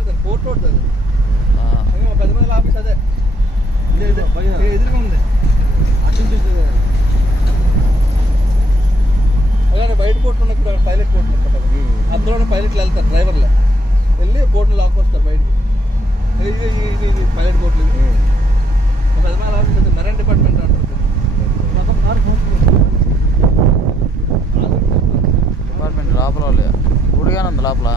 ఉంటుంది court road అది. మా పెద్దమంది ఆఫీస్ అదే ఎదురుగా ఉంది. అలానే బయట కోర్టులు ఉన్నప్పుడు పైలట్ కోర్టులు ఉంటుంది, అందులోనే పైలట్లు వెళ్తారు, డ్రైవర్లే వెళ్ళి కోర్టులు లాక్కొస్తారు బయటకి. ఇది పైలట్ కోర్టులు. మా పెద్దమంది ఆఫీస్ అది మెరైన్ డిపార్ట్మెంట్ అంటారు. డిపార్ట్మెంట్ లోపల గుడిగానే ఉంది లోపల.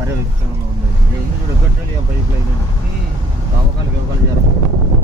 పర్యవేక్షణలో ఉంది. పైప్ లైన్ అవకాలు జరగకూడదు.